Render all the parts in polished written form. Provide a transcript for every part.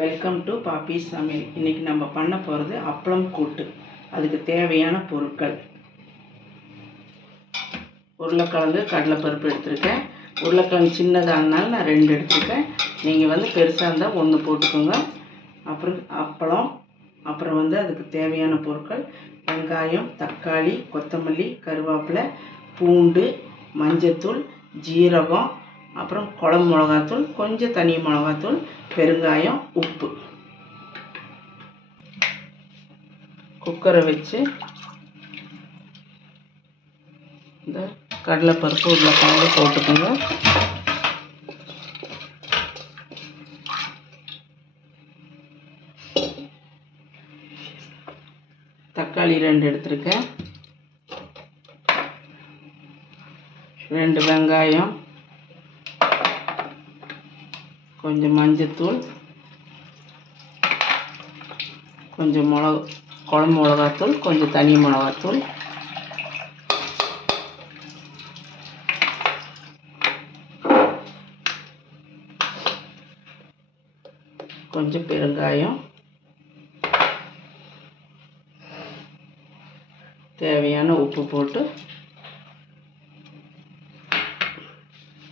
Welcome to பாப்பி சமையல். இன்றைக்கி நம்ம பண்ண போகிறது அப்பளம் கூட்டு. அதுக்கு தேவையான பொருட்கள்: உருளைக்கிழங்கு, கடலைப்பருப்பு எடுத்துருக்கேன். உருளைக்கிழங்கு சின்னதானாலும் நான் 2 எடுத்துருக்கேன். நீங்கள் பெருசாக இருந்தால் 1 போட்டுக்கோங்க. அப்புறம் அப்பளம், அப்புறம் அதுக்கு தேவையான பொருட்கள்: வெங்காயம், தக்காளி, கொத்தமல்லி, கருவேப்பிலை, பூண்டு, மஞ்சத்தூள், ஜீரகம், அப்புறம் குழம்பு மிளகாத்தூள், கொஞ்சம் தனி மிளகாத்தூள், பெருங்காயம், உப்பு. குக்கரை வச்சு இந்த கடலைப்பருப்பு, உருளைக்கிழங்கு போட்டுக்கோங்க. தக்காளி 2 எடுத்துருக்கேன். 2 வெங்காயம், கொஞ்சம் மஞ்சத்தூள், கொஞ்சம் குழம்பு மிளகாத்தூள், கொஞ்சம் தனி மிளகாத்தூள், கொஞ்சம் பெருங்காயம், தேவையான உப்பு போட்டு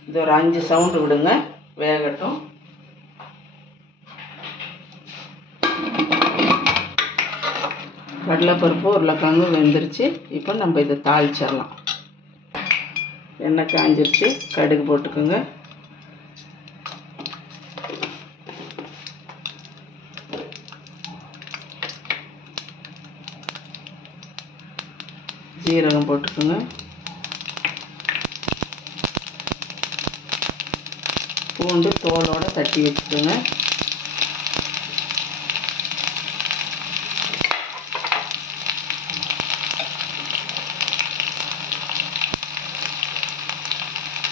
இது ஒரு 5 சவுண்டு விடுங்க, வேகட்டும். கடலைப்பருப்பு, உருளைக்கிழங்கு வெந்துருச்சு. இப்போ நம்ம இதை தாளிச்சிடலாம். எண்ணெய் காஞ்சிருச்சு, கடுகு போட்டுக்கோங்க. ஜீரகம் போட்டுக்கோங்க. பூண்டு தோலோட தட்டி வச்சுக்கோங்க.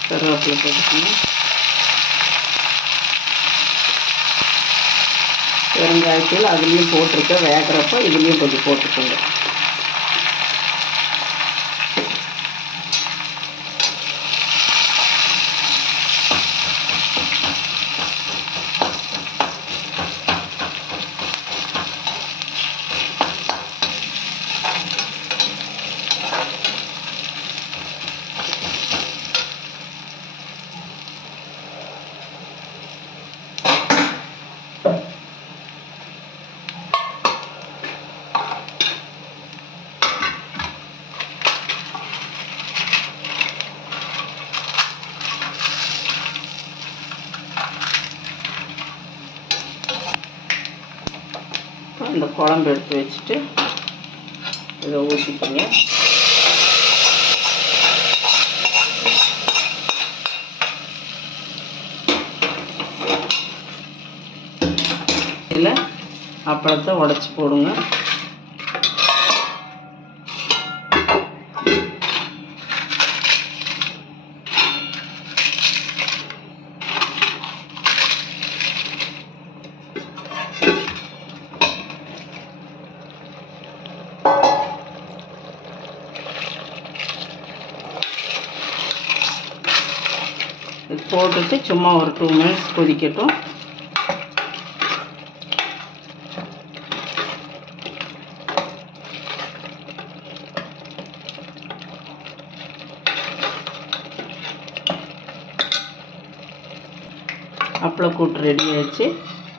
கருவேப்பிலை போட்டுக்கோங்க. பெருங்காயத்தூள் அதுலேயும் போட்டிருக்க, வேகிறப்போ இதுலேயும் கொஞ்சம் போட்டுக்கோங்க. இந்த குழம்பு எடுத்து வச்சுட்டு இதை ஊற்றிக்கோங்க. இதில் அப்பளத்தை உடைச்சி போடுங்க. போட்டுட்டு சும்மா ஒரு 2 மினிட்ஸ் கொதிக்கட்டும். அப்பளம் கூட்டு ரெடி ஆயிடுச்சு.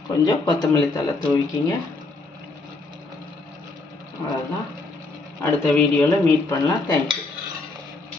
கொஞ்சம் கொத்தமல்லி தழை தூவிக்கிங்க. அவ்வளோதான். அடுத்த வீடியோவில் மீட் பண்ணலாம். தேங்க்யூ.